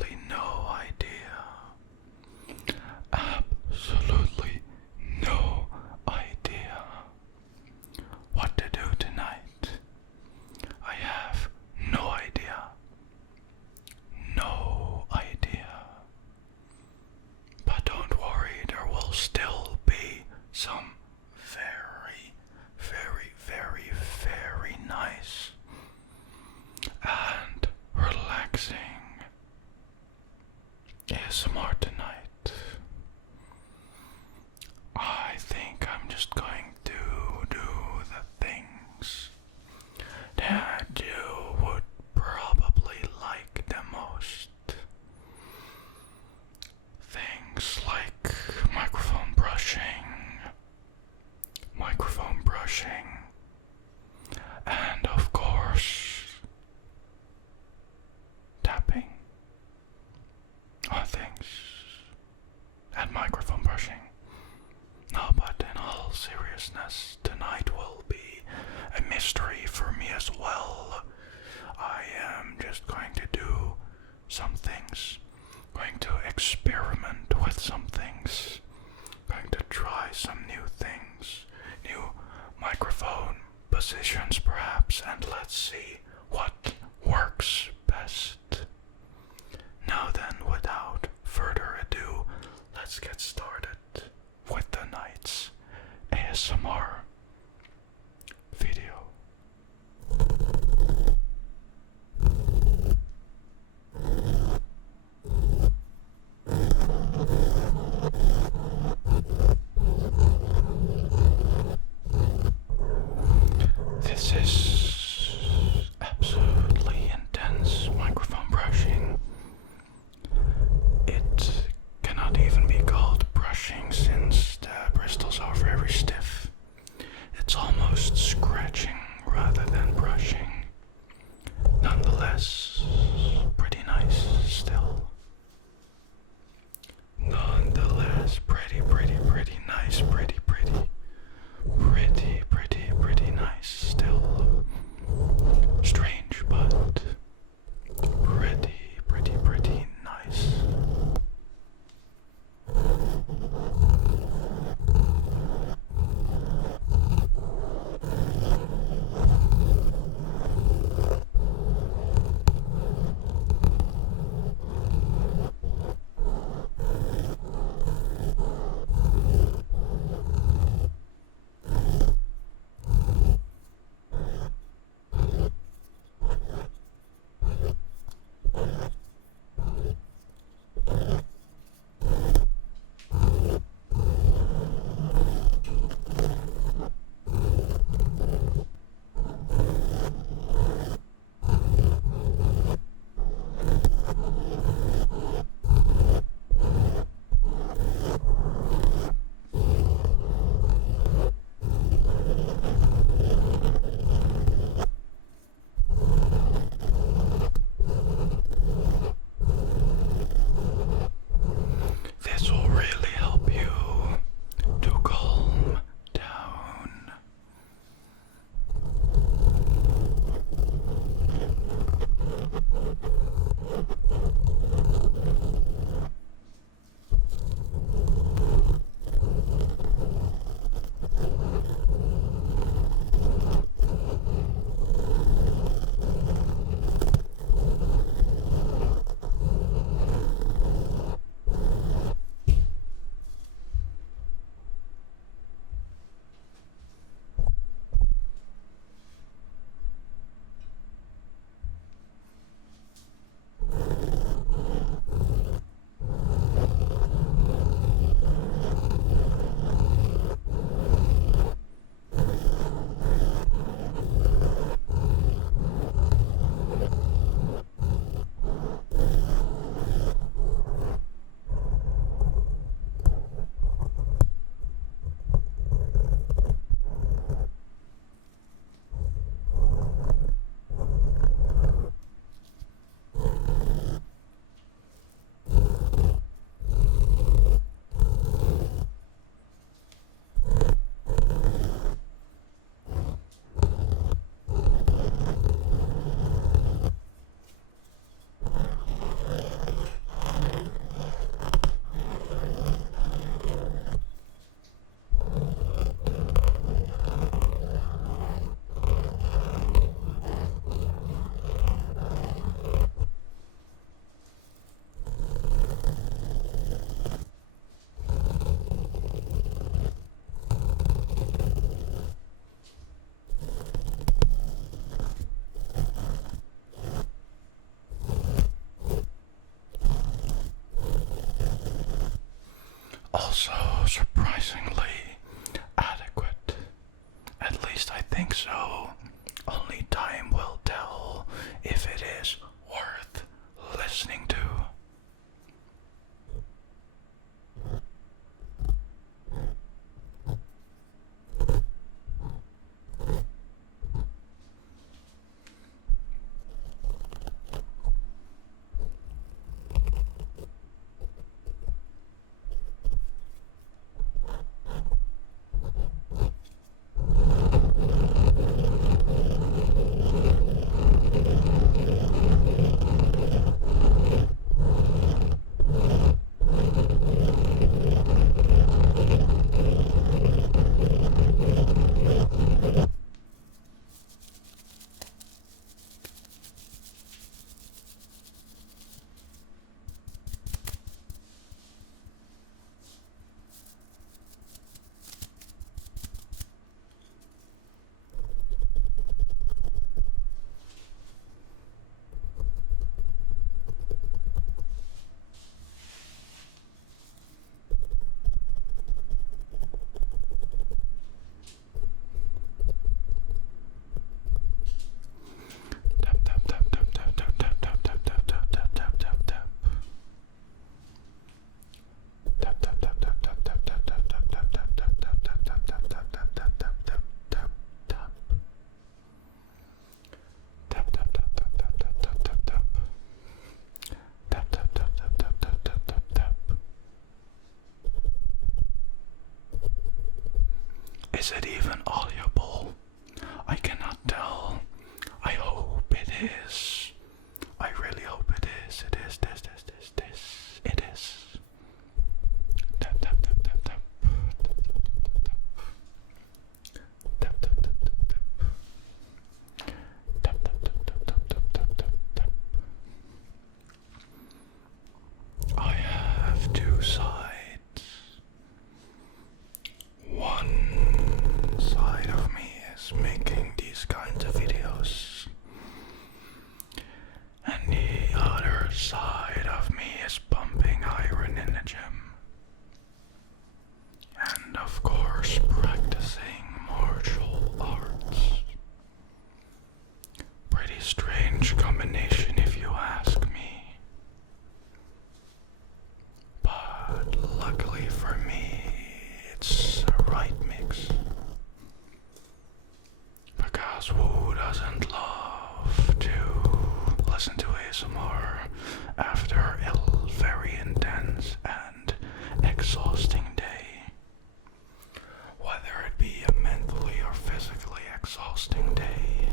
absolutely no idea. Absolutely no idea what to do tonight. I have no idea. No idea. But don't worry, there will still be some very, very, very, very nice and relaxing ASMR tonight. I think I'm just going to do the things that you would probably like the most. Things like microphone brushing, and of course, tapping on things and microphone brushing. No, but in all seriousness, tonight will be a mystery for me as well. I am just going to do some things, going to experiment with some things, going to try some new things, new microphone positions perhaps, and let's see what works best. Now then, without further ado, let's get started with tonight's ASMR video. This also surprisingly adequate. At least I think so. Only time will tell if it is worth listening to. Is it even audible? I cannot tell. I hope it is. I really hope it is. It is. This. It is. Tap, tap, tap, tap, tap. Tap, tap, tap, tap, tap. Tap, tap, tap, tap, tap, tap, tap, tap, tap. I have two sides. One side of me is making these kinds of videos, and the other side of me is pumping iron in the gym, and of course practicing martial arts. Pretty strange combination if you ask me, but luckily for me it's a right mix. Because who doesn't love to listen to ASMR after a very intense and exhausting day? Whether it be a mentally or physically exhausting day.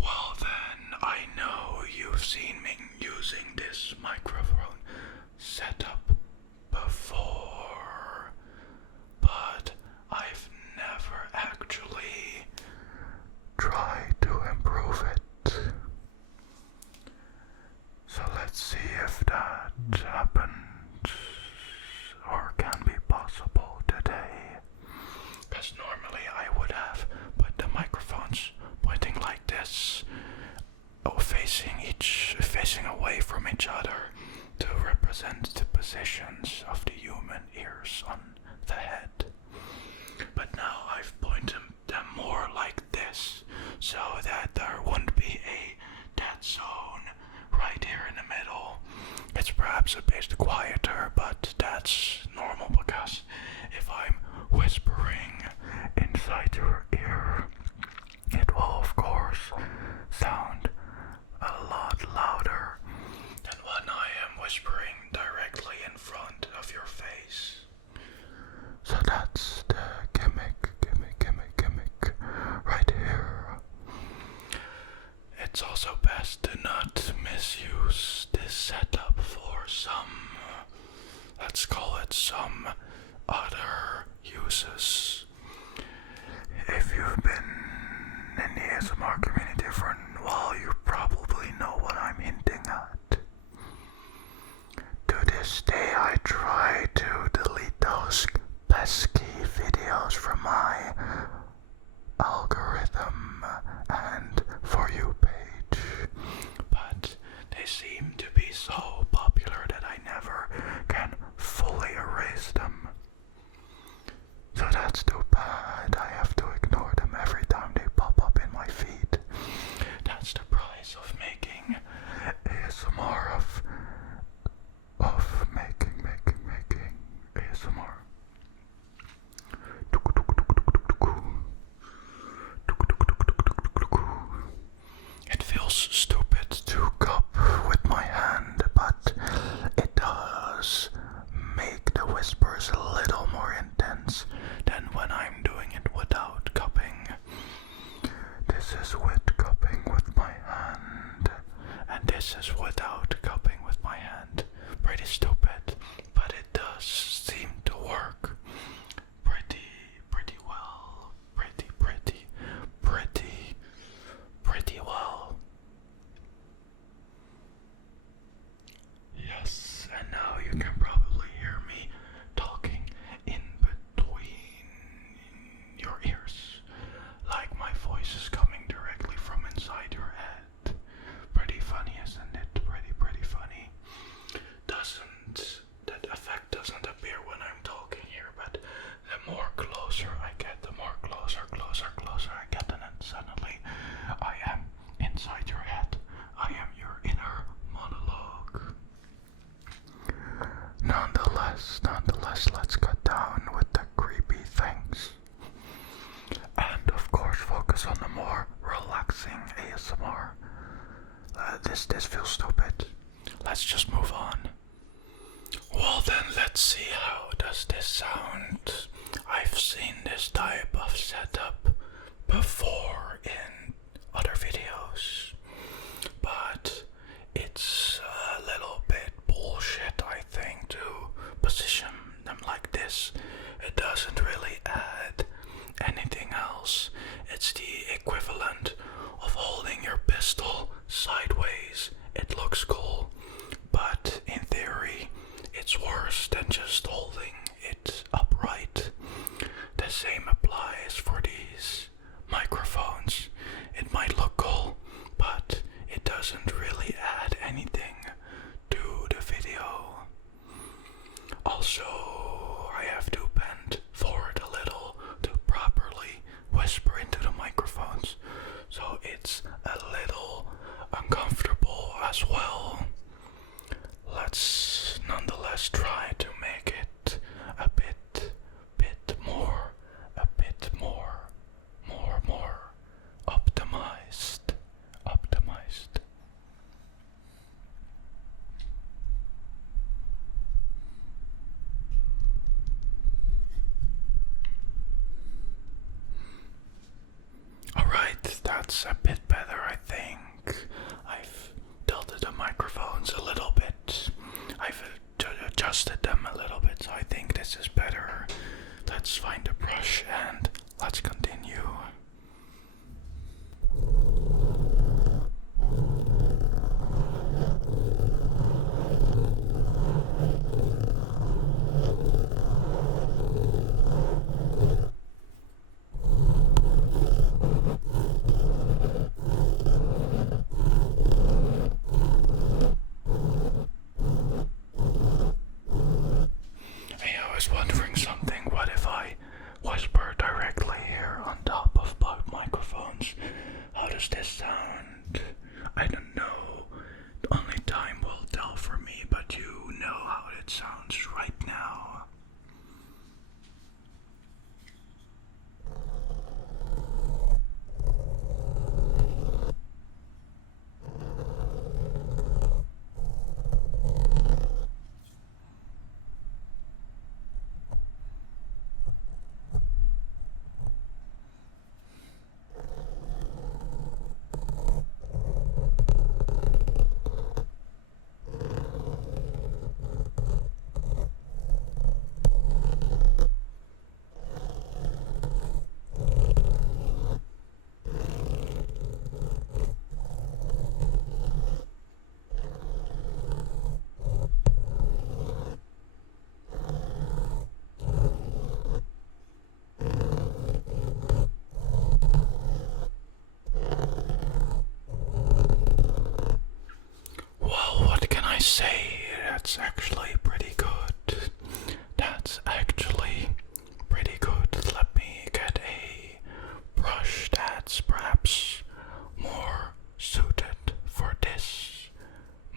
Well then, I know you've seen me using this microphone setup before, but I've never actually tried to improve it. So let's see if that happens or can be possible today. Because normally I would have put the microphones pointing like this, facing away from each other to represent the positions of the human ears on the head. But now I've pointed them more like this, so that there wouldn't be a dead zone right here in the middle. It's perhaps a bit quieter, but that's normal because if I'm whispering inside your ear, it will of course sound a lot louder than when I am whispering directly in front this feels stupid. Let's just move on. Well then, let's see how does this sound. I've seen this type of setup before in other videos, but it's a little bit bullshit, I think, to position them like this. It doesn't really add anything else. It's the equivalent of holding your pistol sideways. It looks cool, but in theory it's worse than just holding it upright. The same applies for these microphones. It might look cool, but it doesn't really add anything to the video. Also, I have to bend forward a little to properly whisper into the microphones, so it's a little uncomfortable as well. Let's nonetheless try to make it a bit more optimized. Alright, that's a bit better, I think. I've tilted the microphones a little bit. I've adjusted them a little bit, so I think this is better. Let's find a brush and let's continue. Hey, I was wondering something. What if I whisper directly here on top of both microphones? How does this sound? I don't know. Only time will tell for me, but you know how it sounds right now. Well, what can I say? That's actually pretty good. Let me get a brush that's perhaps more suited for this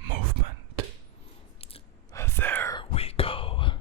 movement. There we go.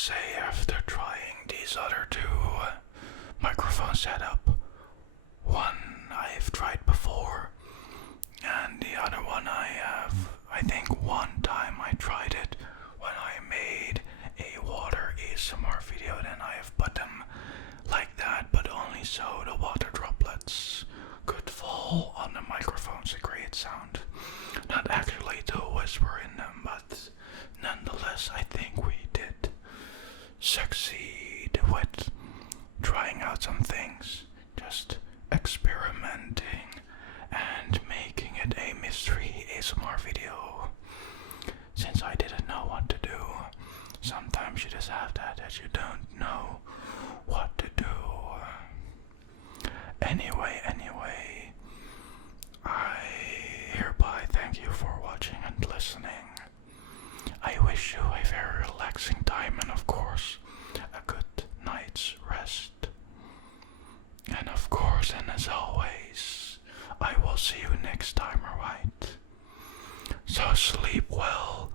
say after trying these other two microphone setup, one I've tried before, and the other one I think one time I tried it when I made a water ASMR video, then I have put them like that, but only so the water droplets could fall on the microphones to create sound. Not actually to whisper in them, but nonetheless I think we did succeed with trying out some things, just experimenting and making it a mystery ASMR video. Since I didn't know what to do, sometimes you just have that you don't know what to do. Anyway, I hereby thank you for watching and listening. I wish you a very relaxing time and of course a good night's rest. And of course, and as always, I will see you next time, alright? So sleep well